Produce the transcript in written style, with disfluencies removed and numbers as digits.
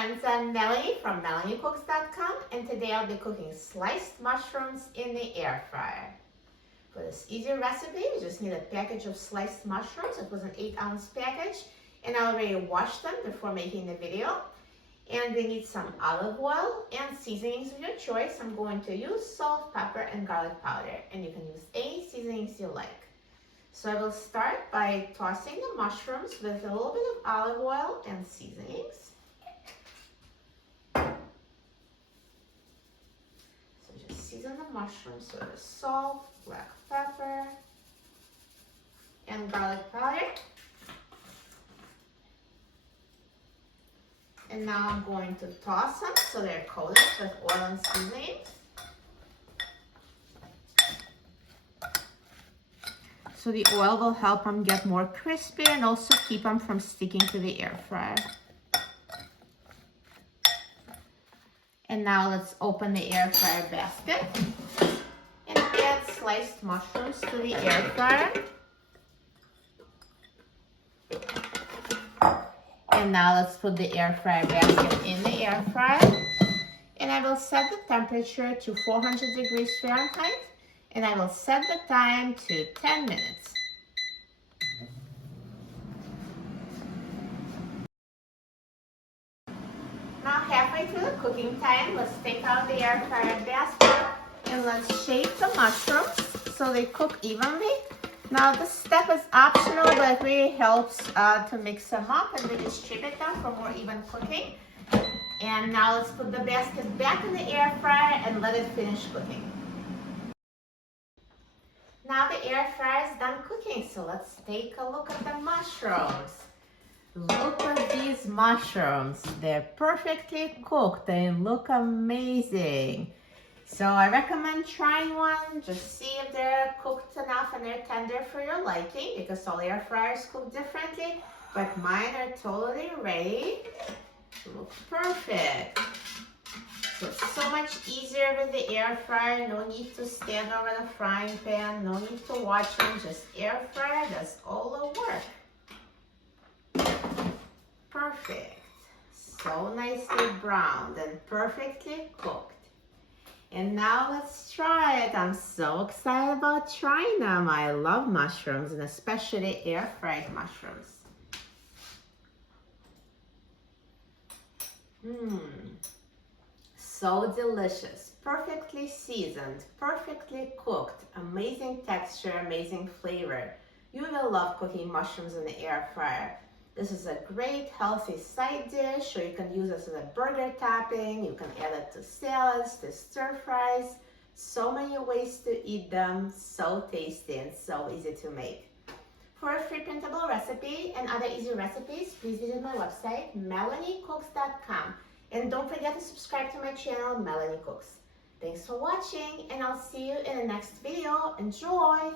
friends, I'm Melanie from MelanieCooks.com, and today I'll be cooking sliced mushrooms in the air fryer. For this easy recipe, you just need a package of sliced mushrooms. It was an 8-ounce package, and I already washed them before making the video. And we need some olive oil and seasonings of your choice. I'm going to use salt, pepper, and garlic powder, and you can use any seasonings you like. So I will start by tossing the mushrooms with a little bit of olive oil and seasonings. So just season the mushrooms with salt, black pepper, and garlic powder. And now I'm going to toss them so they're coated with oil and seasonings. So the oil will help them get more crispy and also keep them from sticking to the air fryer. And now let's open the air fryer basket and add sliced mushrooms to the air fryer. And now let's put the air fryer basket in the air fryer. And I will set the temperature to 400 degrees Fahrenheit. And I will set the time to 10 minutes. Now halfway through the cooking time, let's take out the air fryer basket and let's shape the mushrooms so they cook evenly. Now this step is optional, but it really helps to mix them up and redistribute them for more even cooking. And now let's put the basket back in the air fryer and let it finish cooking. Now the air fryer is done cooking, so let's take a look at the mushrooms. Look at these mushrooms. They're perfectly cooked. They look amazing. So I recommend trying one. Just see if they're cooked enough and they're tender for your liking, because all air fryers cook differently. But mine are totally ready. Look perfect. So it's so much easier with the air fryer. No need to stand over the frying pan. No need to watch them. Just air fryer does all the work. Perfect. So nicely browned and perfectly cooked. And now let's try it. I'm so excited about trying them. I love mushrooms, and especially air fried mushrooms. So delicious, perfectly seasoned, perfectly cooked, amazing texture, amazing flavor. You will love cooking mushrooms in the air fryer. This is a great healthy side dish, or you can use this as a burger topping. You can add it to salads, to stir fries. So many ways to eat them, so tasty and so easy to make. For a free printable recipe and other easy recipes, please visit my website, MelanieCooks.com. And don't forget to subscribe to my channel, Melanie Cooks. Thanks for watching, and I'll see you in the next video. Enjoy!